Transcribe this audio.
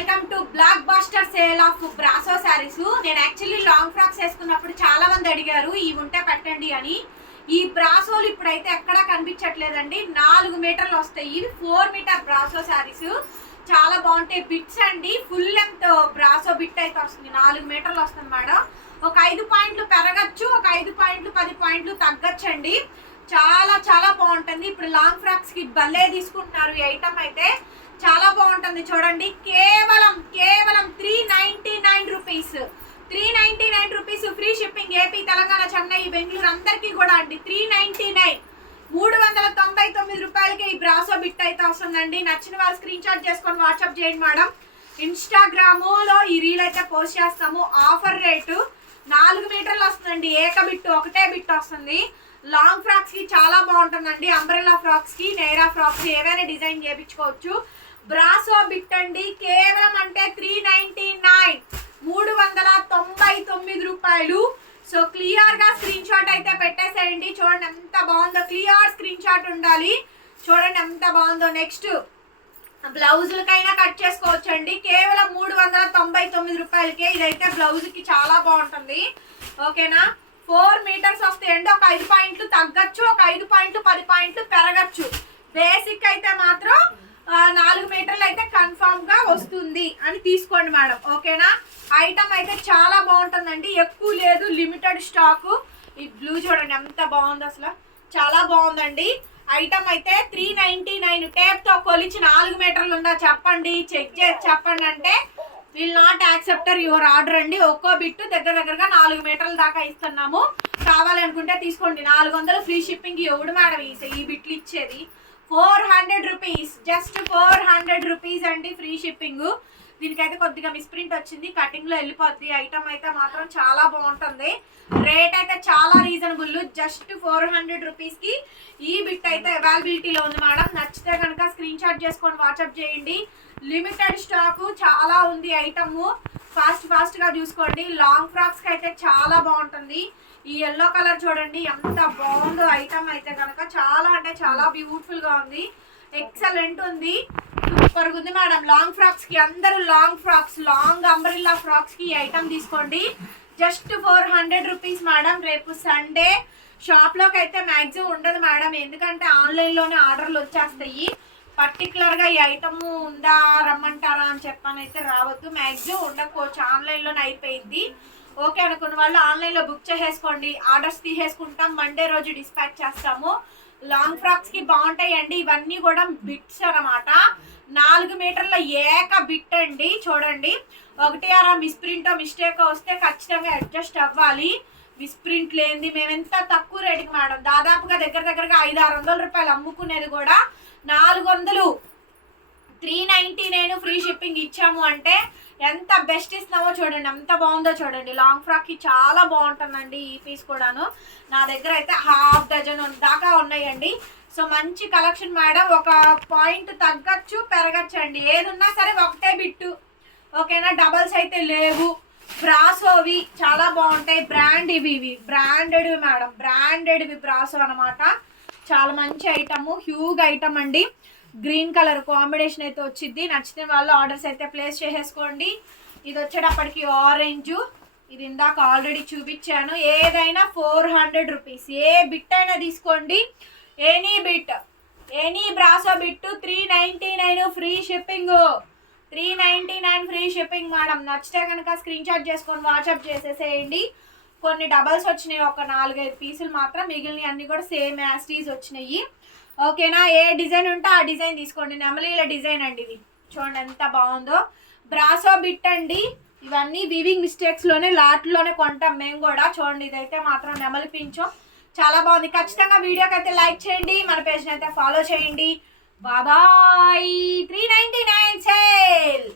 Welcome to blockbuster sale of brasso saris. నేను actually long frocks వేసుకున్నప్పుడు చాలా మంది అడిగారు ఇవి ఉంటే పెట్టండి అని. ఈ బ్రాసోలు ఇప్పుడైతే ఎక్కడా కనిపించట్లేదండి. నాలుగు మీటర్లు వస్తాయి. ఇవి ఫోర్ మీటర్ బ్రాసో శారీస్. చాలా బాగుంటాయి. బిట్స్ అండి. ఫుల్ లెంత్ బ్రాసో బిట్ అయితే వస్తుంది. నాలుగు మీటర్లు వస్తుంది మేడం. ఒక ఐదు పాయింట్లు పెరగచ్చు ఒక ఐదు పాయింట్లు పది పాయింట్లు తగ్గచ్చండి. చాలా చాలా బాగుంటుంది. ఇప్పుడు లాంగ్ ఫ్రాక్స్కి భలే తీసుకుంటున్నారు ఈ ఐటమ్ అయితే. చాలా బాగుంటుంది చూడండి. కేవలం కేవలం three ninety nine rupees three ninety nine rupees free shipping AP Telangana Chennai Bengaluru అందరికీ కూడా అండి. త్రీ నైన్టీ నైన్ మూడు వందల తొంభై తొమ్మిది రూపాయలకి ఈ బ్రాసో బిట్ అయితే వస్తుందండి. నచ్చిన వాళ్ళు స్క్రీన్ షాట్ చేసుకొని వాట్సాప్ చేయండి మేడం. ఇన్స్టాగ్రాములో ఈ రీల్ అయితే పోస్ట్ చేస్తాము. ఆఫర్ రేటు నాలుగు మీటర్లు వస్తుందండి. ఏక బిట్టు ఒకటే బిట్ వస్తుంది. లాంగ్ ఫ్రాక్స్కి చాలా బాగుంటుందండి. అంబ్రెల్లా ఫ్రాక్స్కి నేరా ఫ్రాక్స్ ఏవైనా డిజైన్ చేయించుకోవచ్చు. బ్రాసో బిట్ అండి. కేవలం అంటే త్రీ నైన్టీ నైన్ మూడు వందల తొంభై తొమ్మిది రూపాయలు. సో క్లియర్గా స్క్రీన్ షాట్ అయితే పెట్టేసేయండి. చూడండి ఎంత బాగుందో. క్లియర్ స్క్రీన్ షాట్ ఉండాలి. చూడండి ఎంత బాగుందో. నెక్స్ట్ బ్లౌజులకైనా కట్ చేసుకోవచ్చండి. కేవలం మూడు వందల తొంభై తొమ్మిది రూపాయలకే. ఇదైతే బ్లౌజ్కి చాలా బాగుంటుంది. ఓకేనా? ఫోర్ మీటర్స్ వస్తాయండి ఒక ఐదు పాయింట్లు తగ్గచ్చు. ఒక ఐదు పాయింట్లు పది పాయింట్లు పెరగచ్చు. బేసిక్ అయితే మాత్రం నాలుగు మీటర్లు అయితే కన్ఫామ్గా వస్తుంది అని తీసుకోండి మేడం. ఓకేనా? ఐటమ్ అయితే చాలా బాగుంటుందండి. ఎక్కువ లేదు లిమిటెడ్ స్టాక్ ఈ బ్లూ చూడండి ఎంత బాగుంది అసలు. చాలా బాగుందండి. ఐటమ్ అయితే త్రీ నైన్టీ నైన్ టేప్తో కొలిచి నాలుగు మీటర్లు ఉందా చెప్పండి. చెక్ చేసి చెప్పండి అంటే will not accept your order అండి. ఒక్కో బిట్టు దగ్గర దగ్గరగా నాలుగు మీటర్ల దాకా ఇస్తున్నాము. కావాలనుకుంటే తీసుకోండి. నాలుగు వందలు ఫ్రీ షిప్పింగ్ ఎవడు మేడం ఈ బిట్లు ఇచ్చేది. Four hundred rupees just four hundred rupees అండి ఫ్రీ షిప్పింగ్. దీనికైతే కొద్దిగా మిస్ప్రింట్ వచ్చింది. కటింగ్లో వెళ్ళిపోద్ది. ఐటమ్ అయితే మాత్రం చాలా బాగుంటుంది. రేట్ అయితే చాలా రీజనబుల్ జస్ట్ ఫోర్ హండ్రెడ్ రూపీస్కి ఈ బిట్ అయితే అవైలబిలిటీలో ఉంది మేడం. నచ్చితే కనుక స్క్రీన్ షాట్ చేసుకొని వాట్సాప్ చేయండి. లిమిటెడ్ స్టాక్ చాలా ఉంది ఐటమ్ ఫాస్ట్ ఫాస్ట్గా చూసుకోండి. లాంగ్ ఫ్రాక్స్కి అయితే చాలా బాగుంటుంది. ఈ ఎల్లో కలర్ చూడండి. ఎంత బాగుందో ఐటమ్ అయితే కనుక చాలా అంటే చాలా బ్యూటిఫుల్గా ఉంది. ఎక్సలెంట్ ఉంది. సూపర్ ఉంది మేడం లాంగ్ ఫ్రాక్స్కి అందరూ లాంగ్ ఫ్రాక్స్ లాంగ్ అంబ్రిల్లా ఫ్రాక్స్కి ఈ ఐటమ్ తీసుకోండి. Just four hundred rupees madam రేపు సండే షాప్లోకి అయితే మ్యాక్సిమం ఉండదు మేడం ఎందుకంటే ఆన్లైన్లోనే ఆర్డర్లు వచ్చేస్తాయి. పర్టికులర్గా ఈ ఐటమ్ ఉందా రమ్మంటారా అని చెప్పనైతే రావద్దు. మ్యాక్సిమం ఉండకపోవచ్చు. ఆన్లైన్లోనే అయిపోయింది. ఓకే అనుకున్న వాళ్ళు ఆన్లైన్లో బుక్ చేసేసుకోండి. ఆర్డర్స్ తీసేసుకుంటాం. మండే రోజు డిస్పాచ్ చేస్తాము. లాంగ్ ఫ్రాక్స్కి బాగుంటాయండి. ఇవన్నీ కూడా బిట్స్ అన్నమాట. నాలుగు మీటర్ల ఏక బిట్ అండి. చూడండి. ఒకటి అరా మిస్ప్రింటో మిస్టేక్ వస్తే ఖచ్చితంగా అడ్జస్ట్ అవ్వాలి. విస్ప్రింట్ లేనిది మేము ఎంత తక్కువ రేటుకి మేడం. దాదాపుగా దగ్గర దగ్గరగా ఐదు ఆరు వందల రూపాయలు అమ్ముకునేది కూడా నాలుగు వందలు three ninety nine free shipping ఇచ్చాము అంటే ఎంత బెస్ట్ ఇస్తున్నామో చూడండి ఎంత బాగుందో చూడండి. లాంగ్ ఫ్రాక్కి చాలా బాగుంటుందండి ఈ పీస్ కూడాను. నా దగ్గర అయితే హాఫ్ డజన్ దాకా ఉన్నాయండి. సో మంచి కలెక్షన్ మేడం. ఒక పాయింట్ తగ్గచ్చు పెరగచ్చు అండి. ఏదున్నా సరే ఒకటే బిట్టు. ఓకేనా? డబల్స్ అయితే లేవు. బ్రాసోవి చాలా బాగుంటాయి. బ్రాండ్ ఇవి ఇవి. Branded madam. బ్రాండెడ్వి బ్రాసో అన్నమాట. చాలా మంచి ఐటమ్. హ్యూగ్ ఐటమ్ అండి. గ్రీన్ కలర్ కాంబినేషన్ అయితే వచ్చింది నచ్చిన వాళ్ళు ఆర్డర్స్ అయితే ప్లేస్ చేసేసుకోండి. ఇది వచ్చేటప్పటికి ఆరెంజ్. ఇది ఇందాక ఆల్రెడీ చూపించాను. ఏదైనా ఫోర్ హండ్రెడ్ రూపీస్. ఏ బిట్ అయినా తీసుకోండి. Any bit. Any brasso bit three ninety nine free shipping. Three ninety nine free shipping madam. నచ్చితే కనుక స్క్రీన్ షాట్ చేసుకొని వాట్సాప్ చేసేసేయండి. కొన్ని డబల్స్ వచ్చినాయి ఒక నాలుగైదు పీసులు మాత్రం. మిగిలినవి అన్ని కూడా సేమ్ యాస్టీస్ వచ్చినాయి. ఓకేనా? ఏ డిజైన్ ఉంటే ఆ డిజైన్ తీసుకోండి. నెమలీల డిజైన్ అండి ఇది. చూడండి ఎంత బాగుందో. బ్రాసో బిట్ అండి. ఇవన్నీ వివింగ్ మిస్టేక్స్లోనే లాట్లోనే కొంటాం మేము కూడా. చూడండి ఇదైతే మాత్రం నెమలి పించం. చాలా బాగుంది. ఖచ్చితంగా వీడియోకి అయితే లైక్ చేయండి. మన పేజ్ని అయితే ఫాలో చేయండి. బాబాయ్ త్రీ నైన్టీ నైన్ సేల్